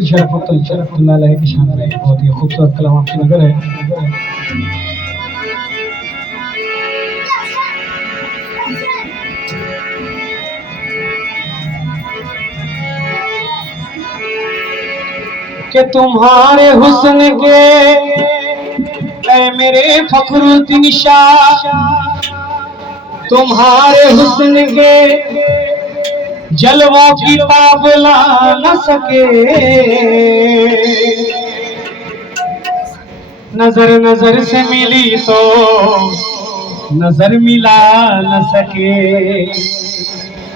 शरफ़ुल्लाह की शान में बहुत ही खूबसूरत कलाम आपकी नज़र है। कि तुम्हारे हुस्न के ऐ मेरे फखरुद्दीन शाह, तुम्हारे हुस्न के जलवों की ताब ला न सके, नजर नजर से मिली तो नजर मिला न सके,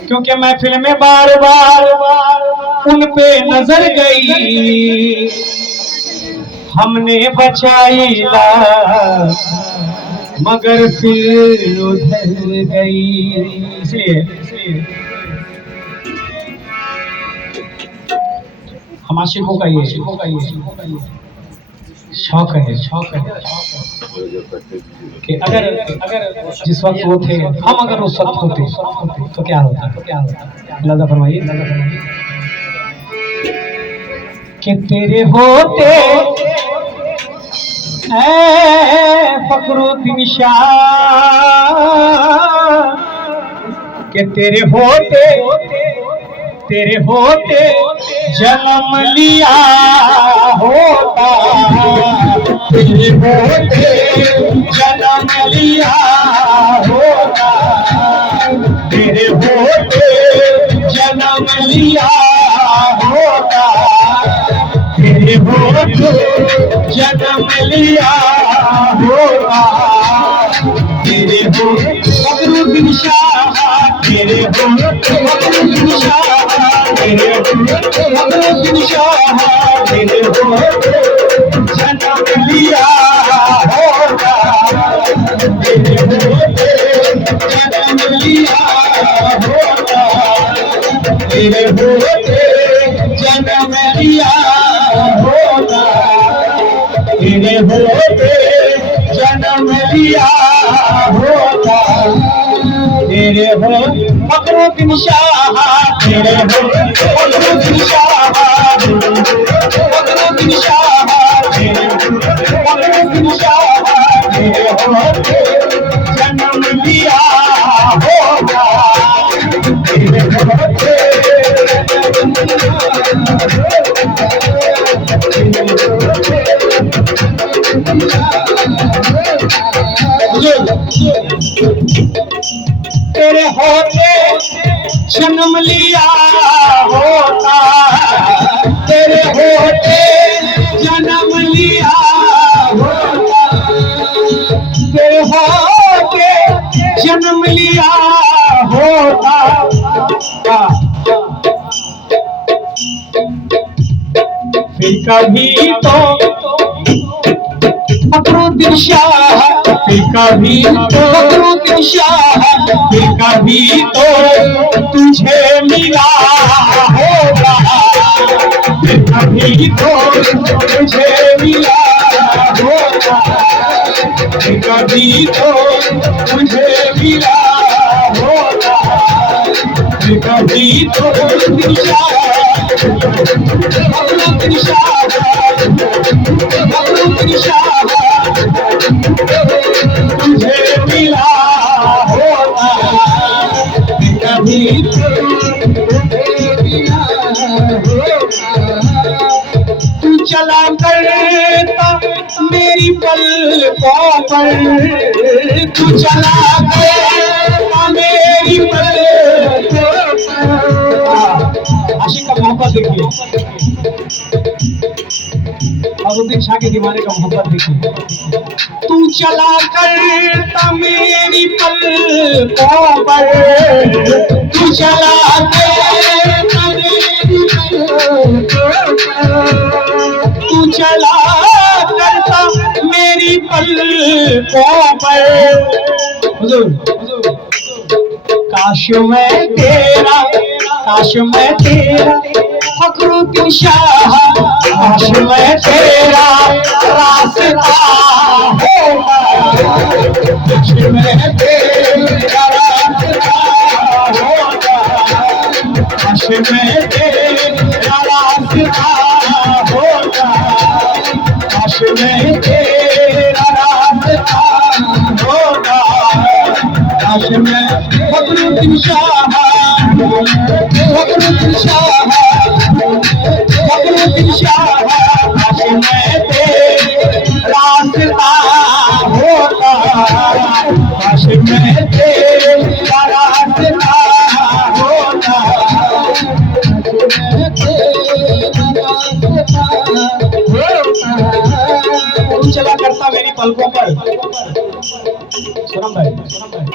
क्योंकि महफिल में बार बार उन पे नजर गई, हमने बचाई ला मगर फिर उधर गई। इसलिए हम आशिकों का ये शौक है कि अगर जिस वक्त वो थे, हम अगर उस वक्त होते तो क्या होता। अंदाजा फरमाइए कि तेरे होते फखरुद्दीन शाह, कि तेरे होते जन्म लिया होता, तेरे होते जन्म लिया होता, तेरे होते जन्म लिया होता, तेरे होते जन्म लिया होता, तेरे होते फखरुद्दीन शाह, तेरे होते फखरुद्दीन शाह, तेरे होते फखरुद्दीन शाह, तेरे होते जन्म लिया होगा, तेरे होते जन्म लिया होगा, तेरे होते जन्म लिया होगा, तेरे होते जन्म लिया होगा, तेरे हो फखरुद्दीन शाह, तेरे हो फखरुद्दीन शाह, फखरुद्दीन शाह, तेरे फखरुद्दीन शाह, तेरे होते जन्म लिया होगा, तेरे होते तेरे होते जन्म लिया होता, तेरे होते जन्म लिया होता, तेरे होते जन्म लिया होता, फिर कभी तो फखरुद्दीन शाह, फिर कभी तो फखरुद्दीन शाह, फिर कभी तो तुझे मिला होगा, फिर कभी तो तुझे मिला होगा, फिर कभी तो तुझे मिला होगा, फिर कभी तो फखरुद्दीन शाह, फखरुद्दीन शाह, फखरुद्दीन शाह तुझे मिला होगा, कभी तू चला करता मेरी पलकों पर, तू चला करता मेरी पलकों पर। आशिक का मोहब्बत देखिए, फखरुद्दीन शाह के दीवाने का मोहब्बत देखिए। तू चला करता मेरी पलकों पर, तू चला करता मेरी पलकों पर, तू चला करता मेरी पलकों पर। हुजूर काश मैं तेरा फखरुद्दीन शाह, काश मैं तेरा रास्ता होगा, काश मैं तेरा रास्ता काश में तेरा रास्ता होता, काश में तेरा रास्ता होता, काश में फखरुद्दीन शाह, फखरुद्दीन शाह, फखरुद्दीन शाह, काश में तेरा रास्ता होता, काश में तेरा रास्ता होता, चला करता मेरी पलकों पर। सुरम भाई,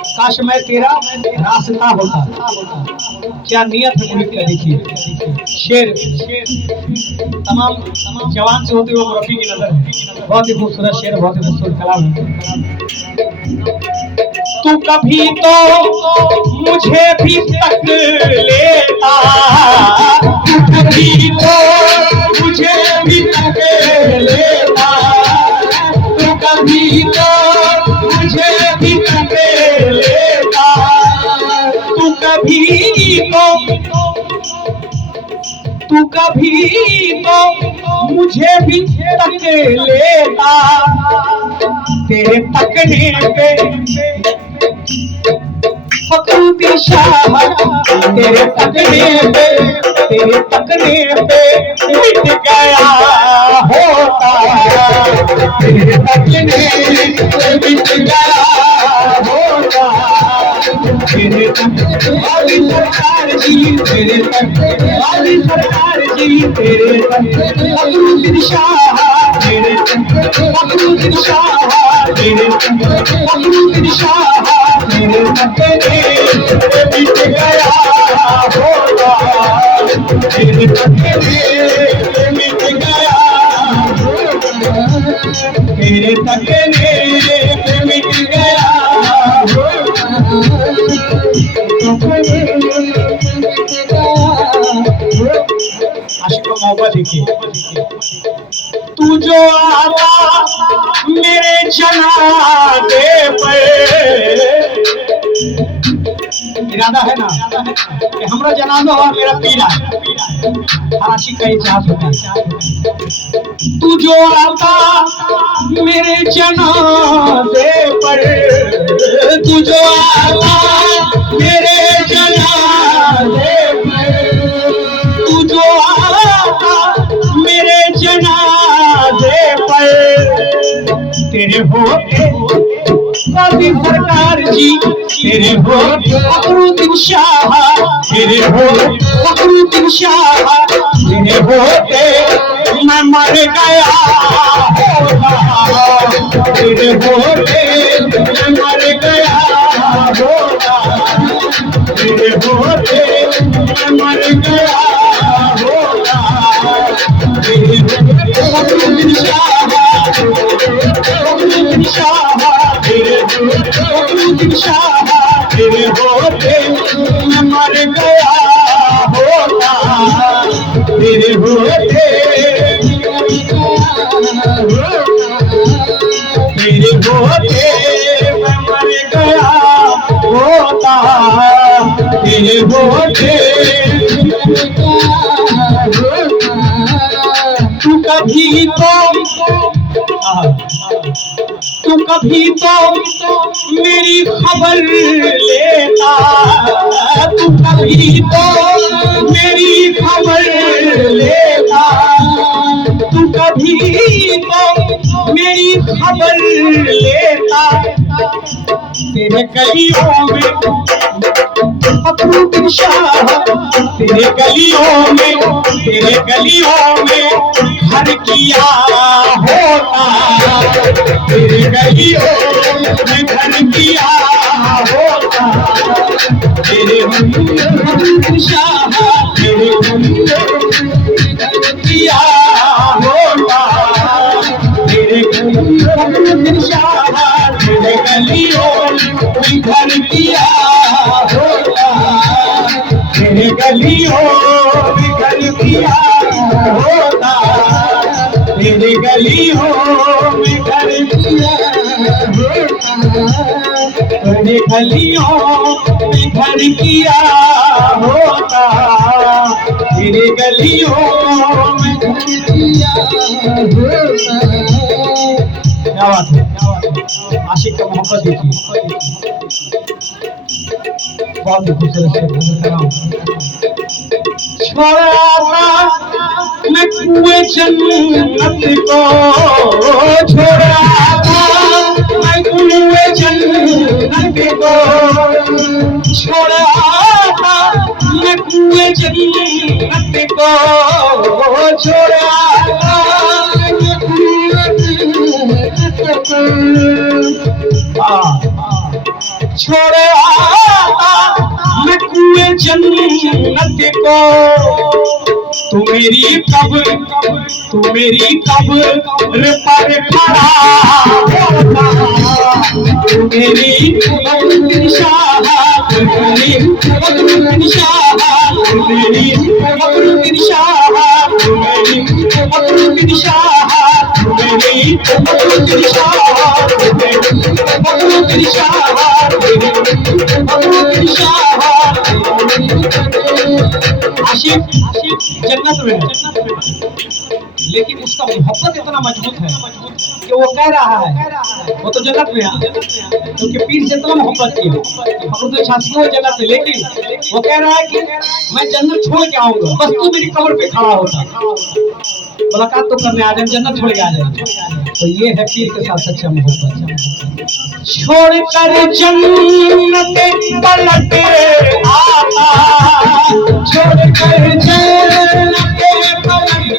काश मैं तेरा रास्ता होता, क्या नियत है मुल्क का। देखिए शेर तमाम जवान से होते हुए मुरब्बी की नजर है। बहुत ही खूबसूरत शेर, बहुत ही खूबसूरत कलाम है। तू कभी तो मुझे भी तक लेता, तू कभी तो मुझे भी तक लेता, तू कभी तो मुझे भी तक लेता, तू कभी तो मुझे भी तक लेता, तेरे तकने पे फखरुद्दीन शाह, तेरे तकने पे मिट गया होता, तेरे तकने पे मिट गया होता, तेरे वाली सरकार जी, तेरे वाली सरकार जी, तेरे फखरुद्दीन शाह, तेरे फखरुद्दीन शाह, तेरे फखरुद्दीन शाह, तेरे तकने पे मिट गया होता, तेरे तकने पे मिट गया होता, तेरे तकने पे मिट गया आशिक का मौका देखिए। तू जो आता मेरे जनाजे पर, इरादा है ना कि हमारा जनाजा और मेरा पीरा है, हर आशिक का इतिहास होता है। तू जो आता मेरे जनाजे पर, तू जो आता मेरे जनाजे पर, तू जो आता मेरे जनाजे पर, तेरे होते वाली सरकार जी, तेरे होते फखरुद्दीन शाह, तेरे होते फखरुद्दीन शाह, तेरे होते मैं मर गया होता, तेरे होते मैं मर गया होता, तेरे होते मैं मर गया होता, तेरे फखरुद्दीन शाह, फखरुद्दीन शाह, तेरे फखरुद्दीन शाह, तेरे होते मैं मर गया होता, तेरे होते तेरे होते मैं मर गया होता, तेरे होते तू कभी तो मेरी खबर लेता, तू कभी तो मेरी खबर लेता, तू कभी तो मेरी खबर लेता, तेरे गलियों में फखरुद्दीन शाह, तेरे गलियों में घर किया होता, तेरे गलियों में घर किया होता, तेरे फखरुद्दीन शाह, तेरे घर किया होता, तेरे फखरुद्दीन शाह, तेरे गलियों में घर किया होता, तेरे गलियों में घर किया होता, तेरे गलियों में घर किया होता, तेरे गलियों में घर किया होता, तेरे गलियों में क्या बात है, आशिक का मोहब्बत देखिए, बहुत ही खूबसूरत से छोड़ा मैं कुएं जन्नत को, छोड़ा मैं कुएं जन्नत को, छोड़ा मैं कुएं जन्नत को, छोड़ा छोड़े मैं कुएं जन्नत को, तू मेरी कब्र पर खड़ा होता, तू मेरी निशात, मेरी निशात, मेरी निशात, मेरी निशात, मेरी आशिक जन्नत में है, लेकिन उसका मोहब्बत इतना मजबूत है कि वो कह रहा है वो तो जन्नत में है, क्योंकि पीर से इतना मोहब्बत किया और तो छासी को जन्नत में, लेकिन वो कह रहा है कि मैं जन्नत छोड़ के आऊंगा, बस तू मेरी कब्र पे खड़ा होता, मुलाकात तो करने आ जाए, जन्नत छोड़ के आ जाए। तो ये है पीर के साथ सच्चा मोहब्बत। छोड़कर जन्नत पलट आता, छोड़कर जन्नत पलट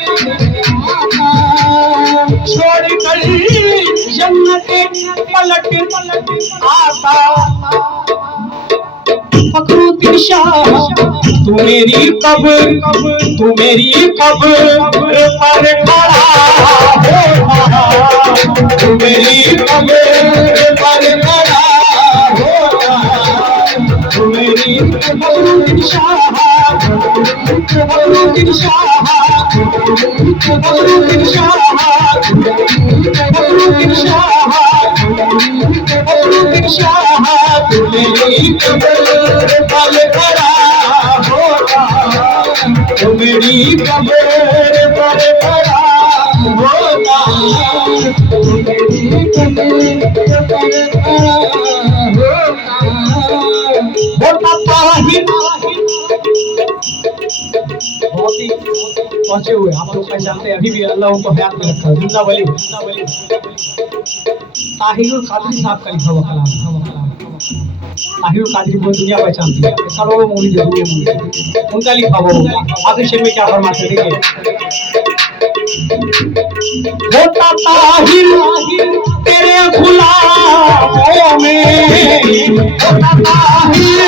आता, छोड़कर जन्नत पलट आता, फखरुद्दीन शाह तू मेरी कब्र पर खड़ा होता, तू मेरी कब्र पर खड़ा होता, तू मेरी फखरुद्दीन शाह, फखरुद्दीन शाह, फखरुद्दीन शाह, फखरुद्दीन शाह, फखरुद्दीन शाह, तू मेरी कब्र पर खड़ा होता, तू मेरी कब्र पर खड़ा होता, तू मेरी कब्र पर खड़ा होता। ताहिर बहुत ही पहुंचे हुए आप लोग पहचानते हैं, अभी भी अल्लाह उनको हयात में रखा है, जिंदा वली ताहिरुल कादरी साहब का लिखा हुआ कलाम, ताहिरुल कादरी पूरी दुनिया पहचानती है, करोड़ों मूवी जरूर उनका लिखा हुआ होगा। आखिर शेर में क्या फरमाते हैं देखिए, होता ताहिर तेरे गुलामों में, होता ताहिर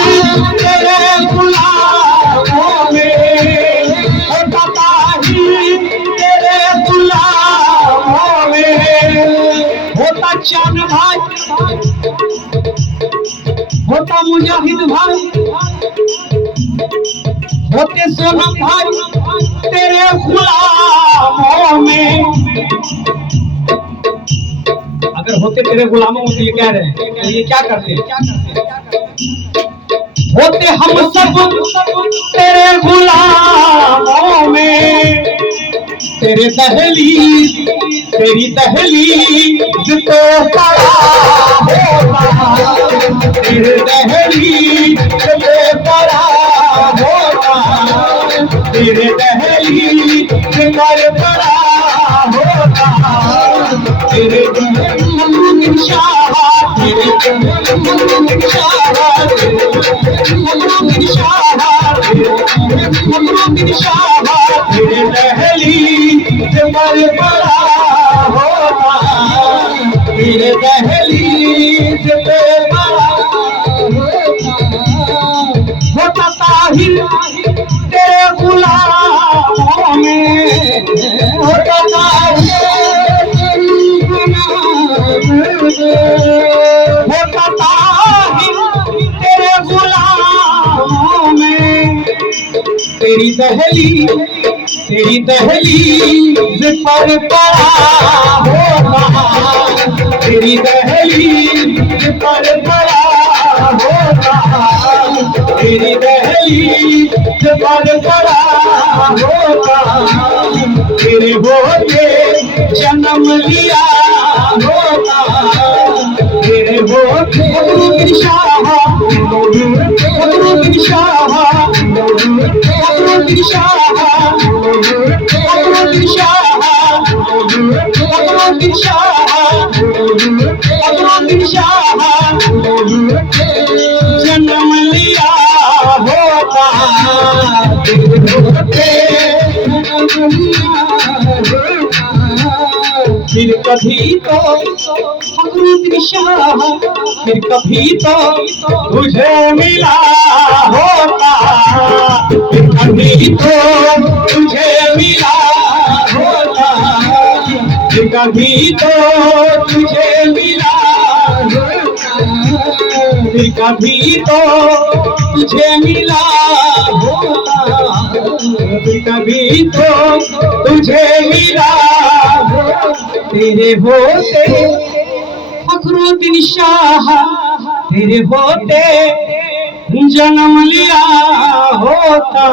तेरे गुलामों में, होता ताहिर तेरे गुलामों में, होता चांद भाई, होता मुजाहिद भाई, होते सोनम भाई तेरे गुलामों में, अगर होते तेरे गुलामों में, ये कह रहे हैं तो ये क्या करते हैं, होते हम सब तेरे गुलामों में, तेरे दहलीज तेरी दहलीज तो पड़ा होता, तेरे दहलीज तो पड़ा होता, तेरे दहलीज पर पड़ा होता, तेरे फखरुद्दीन शाह, तेरे फखरुद्दीन शाह, फखरुद्दीन शाह, फखरुद्दीन शाह, तेरे दहलीज पर पड़ा होता, तेरे दहलीज पे पड़ा होता, ताहिर तेरे गुलामों में, होता ताहिर होता ताहिर तेरे गुलामों में, तेरी दहलीज पर पड़ा होता, तेरी दहलीज पर पड़ा होता, तेरी दहलीज पर खड़ा होता, तेरे होते जन्म लिया होता, तेरे होते फखरुद्दीन शाह, फखरुद्दीन शाह, फखरुद्दीन शाह, फखरुद्दीन शाह, फखरुद्दीन शाह, फखरुद्दीन शाह जन्म लिया होता, तेरे होते जन्म लिया होता। फिर कभी तो फखरुद्दीन शाह, फिर कभी तो तुझे मिला होता, फिर कभी तो तुझे मिला होता, फिर कभी तो तुझे मिला होता, फिर कभी तो तुझे मिला होता, फिर कभी तो तुझे मिला होता, तेरे होते फखरुद्दीन शाह, तेरे होते जन्म लिया होता।